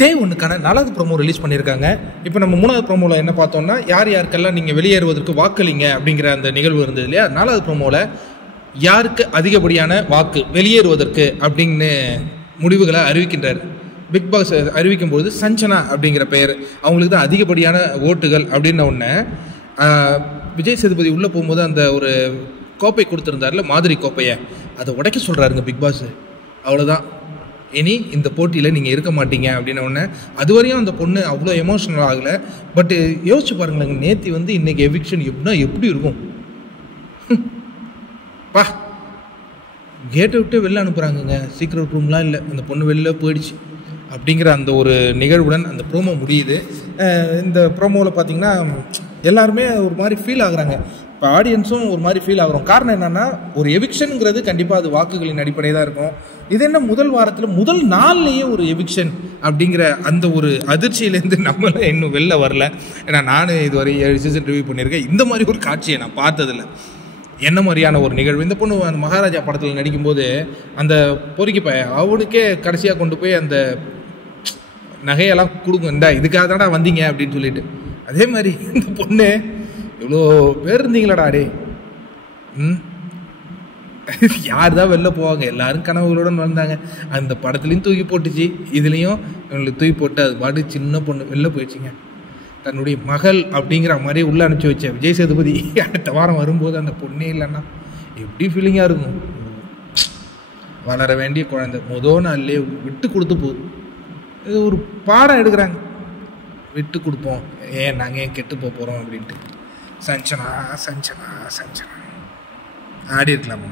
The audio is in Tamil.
டே ஒன்றுக்கான 4வது ப்ரோமோ ரிலீஸ் பண்ணியிருக்காங்க. இப்போ நம்ம 3வது ப்ரோமோவில் என்ன பார்த்தோம்னா, யார் யாருக்கெல்லாம் நீங்கள் வெளியேறுவதற்கு வாக்களிங்க அப்படிங்கிற அந்த நிகழ்வு இருந்தது இல்லையா. 4வது ப்ரோமோவில் யாருக்கு அதிகப்படியான வாக்கு வெளியேறுவதற்கு அப்படின்னு முடிவுகளை அறிவிக்கின்றார். பிக் பாஸ் அறிவிக்கும்போது சஞ்சனா அப்படிங்கிற பெயர், அவங்களுக்கு தான் அதிகப்படியான ஓட்டுகள் அப்படின்ன உடனே விஜய் சேதுபதி உள்ளே போகும்போது அந்த ஒரு கோப்பை கொடுத்துருந்தார்ல, மாதிரி கோப்பையை, அதை உடைக்க சொல்கிறாருங்க பிக் பாஸ். அவ்வளோதான், இனி இந்த போட்டியில் நீங்கள் இருக்க மாட்டீங்க அப்படின்ன உடனே அதுவரையும் அந்த பொண்ணு அவ்வளோ எமோஷனல் ஆகலை. பட்டு யோசிச்சு பாருங்களேங்க, நேற்று வந்து இன்றைக்கி எவிக்ஷன் எப்படி இருக்கும் பா. கேட்டை விட்டு வெளில அனுப்புகிறாங்கங்க, சீக்ரெட் ரூம்லாம் இல்லை, அந்த பொண்ணு வெளில போயிடுச்சு அப்படிங்கிற அந்த ஒரு நிகழ்வுடன் அந்த ப்ரோமோ முடியுது. இந்த ப்ரோமோவில் பார்த்திங்கன்னா எல்லாருமே ஒரு மாதிரி ஃபீல் ஆகுறாங்க. இப்போ ஆடியன்ஸும் ஒரு மாதிரி ஃபீல் ஆகிறோம். காரணம் என்னென்னா, ஒரு எவிக்ஷனுங்கிறது கண்டிப்பாக அது வாக்குகளின் அடிப்படையாக தான் இருக்கும். இது என்ன முதல் வாரத்தில் முதல் நாள்லேயே ஒரு எவிக்ஷன் அப்படிங்கிற அந்த ஒரு அதிர்ச்சியிலேருந்து நம்மளாம் இன்னும் வெளில வரல. ஏன்னா நான் இதுவரை 7 சீசன் ரிவ்யூ பண்ணியிருக்கேன், இந்த மாதிரி ஒரு காட்சியை நான் பார்த்ததில்லை. என்ன மாதிரியான ஒரு நிகழ்வு. இந்த பொண்ணு அந்த மகாராஜா படத்தில் நடிக்கும்போது அந்த பொறுக்கி அவனுக்கே கடைசியாக கொண்டு போய் அந்த நகையெல்லாம் கொடுங்க, இந்த இதுக்காக தானடா வந்தீங்க அப்படின்னு சொல்லிட்டு. அதே மாதிரி இந்த பொண்ணு எவ்வளோ பேர் இருந்தீங்களாடா டே, யார் தான் வெளில போவாங்க, எல்லாரும் கனவுகளுடன் வந்தாங்க. அந்த படத்துலையும் தூக்கி போட்டுச்சு, இதுலேயும் இவங்களுக்கு தூக்கி போட்டு அது பாட்டு சின்ன பொண்ணு வெளில போயிடுச்சிங்க. தன்னுடைய மகள் அப்படிங்கிற மாதிரி உள்ளே அனுப்பிச்சி வச்ச விஜய் சேதுபதி அடுத்த வாரம் வரும்போது அந்த பொண்ணே இல்லைன்னா எப்படி ஃபீலிங்காக இருக்கும். வளர வேண்டிய குழந்தை முதல் நாள்லேயே விட்டு கொடுத்து போகுது. இது ஒரு பாடம் எடுக்கிறாங்க, விட்டு கொடுப்போம், ஏன் நாங்கள் ஏன் கெட்டு போகிறோம் அப்படின்ட்டு. சஞ்சனா சஞ்சனா சஞ்சனா ஆடி இருக்கலாமா?